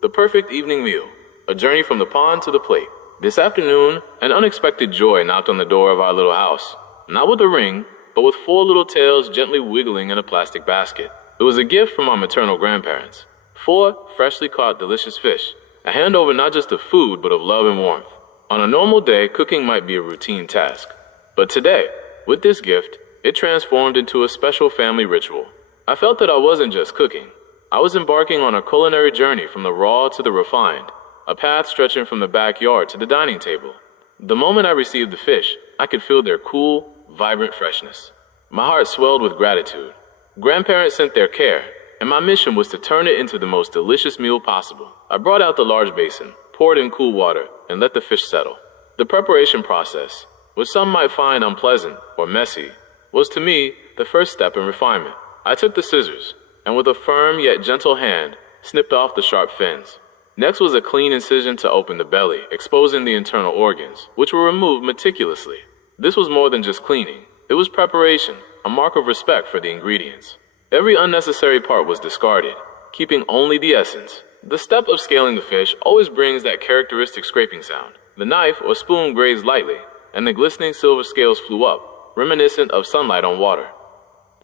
The perfect evening meal, a journey from the pond to the plate. This afternoon, an unexpected joy knocked on the door of our little house. Not with a ring, but with four little tails gently wiggling in a plastic basket. It was a gift from our maternal grandparents. Four freshly caught delicious fish, a handover not just of food, but of love and warmth. On a normal day, cooking might be a routine task. But today, with this gift, it transformed into a special family ritual. I felt that I wasn't just cooking. I was embarking on a culinary journey from the raw to the refined, a path stretching from the backyard to the dining table. The moment I received the fish, I could feel their cool, vibrant freshness. My heart swelled with gratitude. Grandparents sent their care, and my mission was to turn it into the most delicious meal possible. I brought out the large basin, poured in cool water, and let the fish settle. The preparation process, which some might find unpleasant or messy, was to me the first step in refinement. I took the scissors, and with a firm yet gentle hand, snipped off the sharp fins. Next was a clean incision to open the belly, exposing the internal organs, which were removed meticulously. This was more than just cleaning. It was preparation, a mark of respect for the ingredients. Every unnecessary part was discarded, keeping only the essence. The step of scaling the fish always brings that characteristic scraping sound. The knife or spoon grazed lightly, and the glistening silver scales flew up, reminiscent of sunlight on water.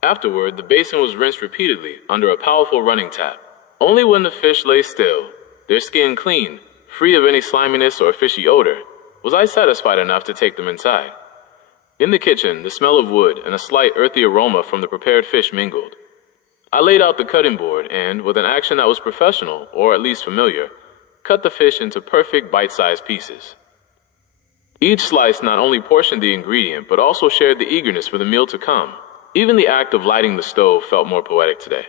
Afterward, the basin was rinsed repeatedly under a powerful running tap. Only when the fish lay still, their skin clean, free of any sliminess or fishy odor, was I satisfied enough to take them inside. In the kitchen, the smell of wood and a slight earthy aroma from the prepared fish mingled. I laid out the cutting board and, with an action that was professional, or at least familiar, cut the fish into perfect bite-sized pieces. Each slice not only portioned the ingredient, but also shared the eagerness for the meal to come. Even the act of lighting the stove felt more poetic today.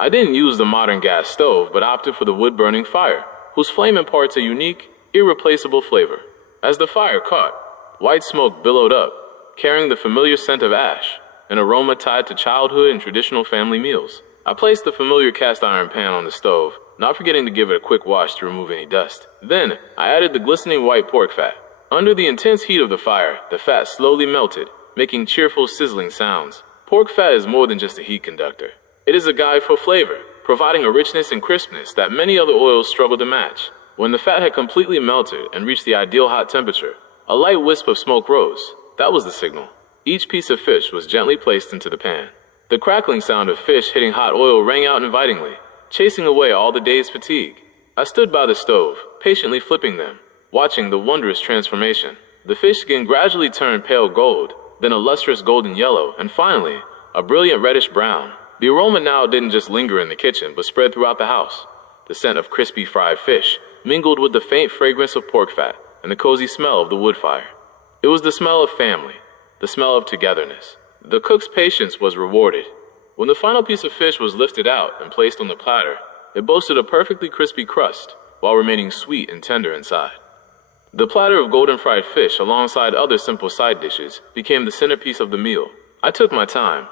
I didn't use the modern gas stove, but opted for the wood-burning fire, whose flame imparts a unique, irreplaceable flavor. As the fire caught, white smoke billowed up, carrying the familiar scent of ash, an aroma tied to childhood and traditional family meals. I placed the familiar cast iron pan on the stove, not forgetting to give it a quick wash to remove any dust. Then, I added the glistening white pork fat. Under the intense heat of the fire, the fat slowly melted, making cheerful sizzling sounds. Pork fat is more than just a heat conductor. It is a guide for flavor, providing a richness and crispness that many other oils struggle to match. When the fat had completely melted and reached the ideal hot temperature, a light wisp of smoke rose. That was the signal. Each piece of fish was gently placed into the pan. The crackling sound of fish hitting hot oil rang out invitingly, chasing away all the day's fatigue. I stood by the stove, patiently flipping them, watching the wondrous transformation. The fish skin gradually turned pale gold, then a lustrous golden yellow, and finally, a brilliant reddish brown. The aroma now didn't just linger in the kitchen, but spread throughout the house. The scent of crispy fried fish mingled with the faint fragrance of pork fat and the cozy smell of the wood fire. It was the smell of family, the smell of togetherness. The cook's patience was rewarded. When the final piece of fish was lifted out and placed on the platter, it boasted a perfectly crispy crust, while remaining sweet and tender inside. The platter of golden fried fish, alongside other simple side dishes, became the centerpiece of the meal. I took my time.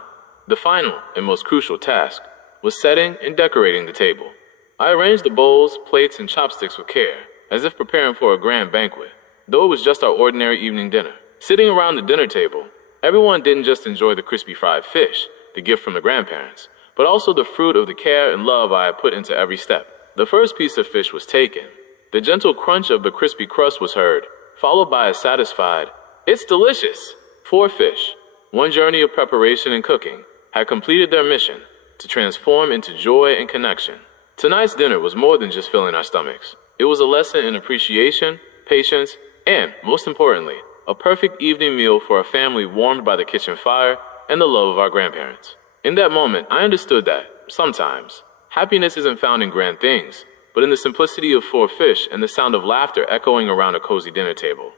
The final and most crucial task was setting and decorating the table. I arranged the bowls, plates, and chopsticks with care, as if preparing for a grand banquet, though it was just our ordinary evening dinner. Sitting around the dinner table, everyone didn't just enjoy the crispy fried fish, the gift from the grandparents, but also the fruit of the care and love I had put into every step. The first piece of fish was taken. The gentle crunch of the crispy crust was heard, followed by a satisfied, "It's delicious!" Four fish, one journey of preparation and cooking, had completed their mission to transform into joy and connection. Tonight's dinner was more than just filling our stomachs. It was a lesson in appreciation, patience, and, most importantly, a perfect evening meal for a family warmed by the kitchen fire and the love of our grandparents. In that moment, I understood that, sometimes, happiness isn't found in grand things, but in the simplicity of four fish and the sound of laughter echoing around a cozy dinner table.